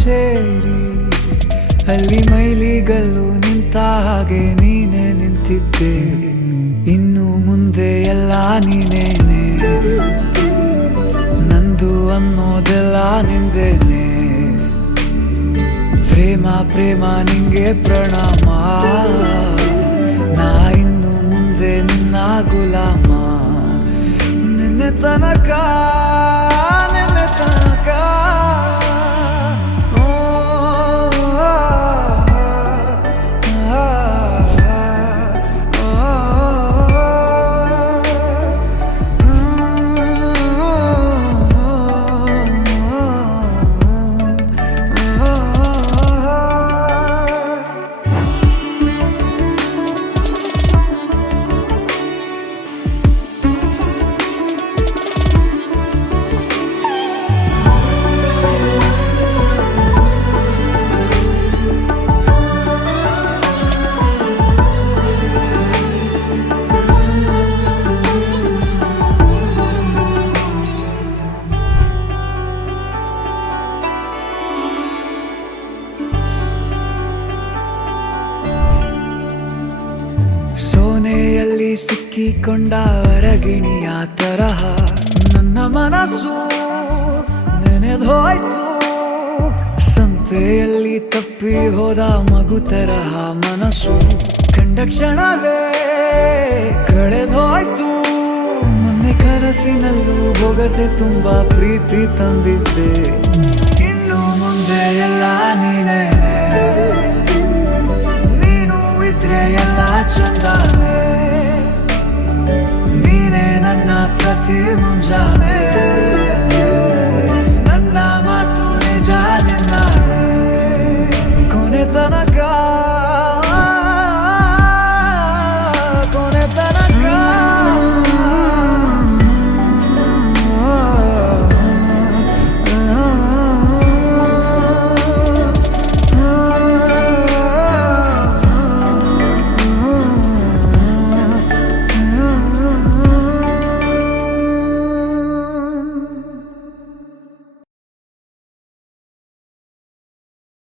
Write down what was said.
ಸೇರಿ ಅಲ್ಲಿ ಮೈಲಿಗಲ್ಲು ನಿಂತ ಹಾಗೆ ನೀನೆ ನಿಂತಿದ್ದೆ. ಇನ್ನು ಮುಂದೆ ಎಲ್ಲ ನೀನೇನೆ, ನಂದು ಅನ್ನೋದೆಲ್ಲ ನಿಂದೇನೆ. ಪ್ರೇಮ ಪ್ರೇಮ ನಿಂಗೆ ಪ್ರಣಾಮ, ನಾ ಇನ್ನು ಮುಂದೆ ನಿನ್ನ ಗುಲಾಮ. ನಿನ್ನೆ ತನಕ ನಿನ್ನೆ ತನಕ ಸೋನೆಯಲ್ಲಿ ಸಿಕ್ಕಿಕೊಂಡ ಹೊರಗಿಣಿಯ ತರಹ ನನ್ನ ಮನಸ್ಸು ನೆನೆದೋಯ್ತು. ಸಂತೆಯಲ್ಲಿ ತಪ್ಪಿ ಹೋದ ಮಗು ತರಹ ಮನಸ್ಸು ಕಂಡ ಕ್ಷಣವೇ ಕಳೆದೋಯ್ತು. ಮೊನ್ನೆ ಕನಸಿನಲ್ಲೂ ಬೊಗಸೆ ತುಂಬಾ ಪ್ರೀತಿ ತಂದಿದ್ದೆ. ಇನ್ನು ಮುಂದೆ ಎಲ್ಲ ನೀನೇ, ನೀನು ಇದ್ರೆ ಎಲ್ಲ ಚಂದಾನೆ. ನೀನೇ ನನ್ನ ಪ್ರತಿ ಮುಂಜಾನೆ.